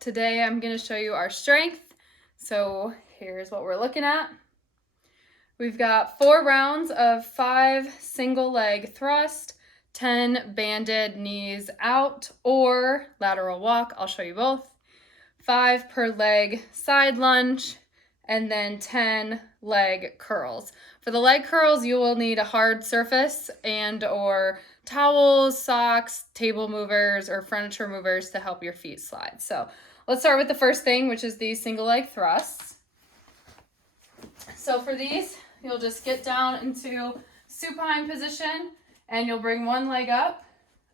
today I'm going to show you our strength. So here's what we're looking at. We've got 4 rounds of 5 single leg thrust, 10 banded knees out or lateral walk. I'll show you both. 5 per leg side lunge, and then 10 leg curls. For the leg curls, you will need a hard surface and or towels, socks, table movers, or furniture movers to help your feet slide. So let's start with the first thing, which is these single leg thrusts. So for these, you'll just get down into supine position and you'll bring one leg up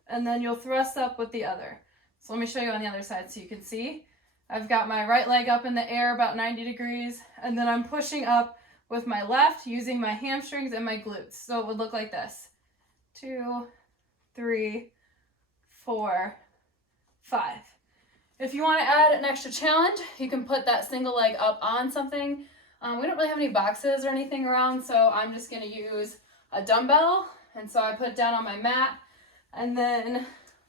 and then you'll thrust up with the other. So let me show you on the other side so you can see. I've got my right leg up in the air about 90 degrees and then I'm pushing up with my left using my hamstrings and my glutes. So it would look like this. 2, 3, 4, 5. If you want to add an extra challenge, you can put that single leg up on something. We don't really have any boxes or anything around, so I'm just going to use a dumbbell. And so I put it down on my mat and then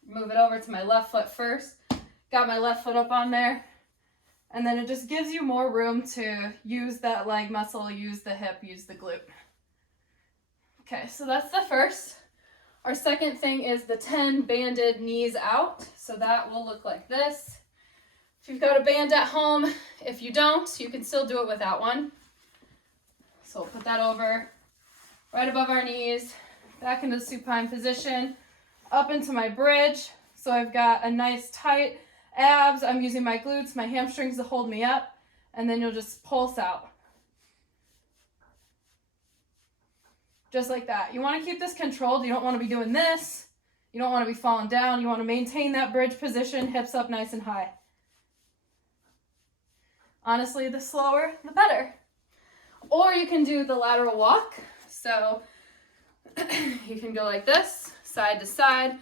move it over to my left foot first. Got my left foot up on there. And then it just gives you more room to use that leg muscle, use the hip, use the glute. Okay, so that's the first. Our second thing is the 10 banded knees out. So that will look like this. If you've got a band at home, if you don't, you can still do it without one. So we'll put that over right above our knees, back into the supine position, up into my bridge. So I've got a nice tight abs. I'm using my glutes, my hamstrings to hold me up, and then you'll just pulse out. Just like that. You want to keep this controlled. You don't want to be doing this. You don't want to be falling down. You want to maintain that bridge position, hips up nice and high. Honestly, the slower, the better. Or you can do the lateral walk. So you can go like this, side to side.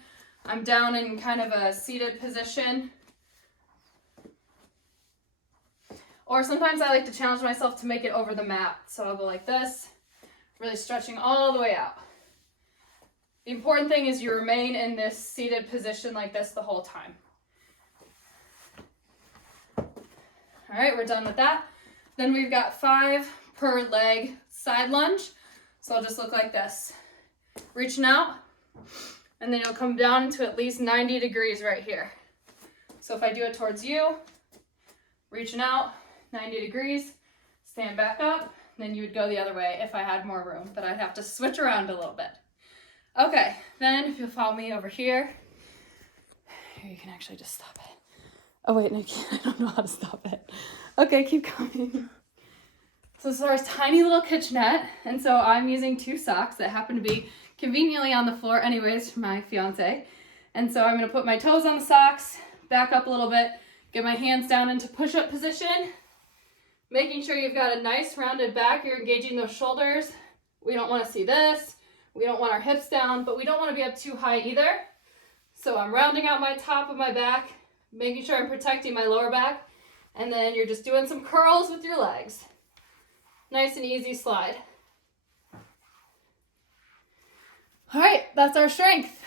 I'm down in kind of a seated position. Or sometimes I like to challenge myself to make it over the mat. So I'll go like this, really stretching all the way out. The important thing is you remain in this seated position like this the whole time. All right, we're done with that. Then we've got 5 per leg side lunge. So I'll just look like this. Reaching out, and then you'll come down to at least 90 degrees right here. So if I do it towards you, reaching out, 90 degrees, stand back up, then you would go the other way if I had more room, but I'd have to switch around a little bit. Okay, then if you'll follow me over here, you can actually just stop it. Oh wait, no, I don't know how to stop it. Okay, keep coming. So this is our tiny little kitchenette, and so I'm using 2 socks that happen to be conveniently on the floor anyways for my fiance. And so I'm gonna put my toes on the socks, back up a little bit, get my hands down into push-up position, making sure you've got a nice rounded back. You're engaging those shoulders. We don't wanna see this. We don't want our hips down, but we don't wanna be up too high either. So I'm rounding out my top of my back, making sure I'm protecting my lower back, and then you're just doing some curls with your legs. Nice and easy slide. All right, that's our strength.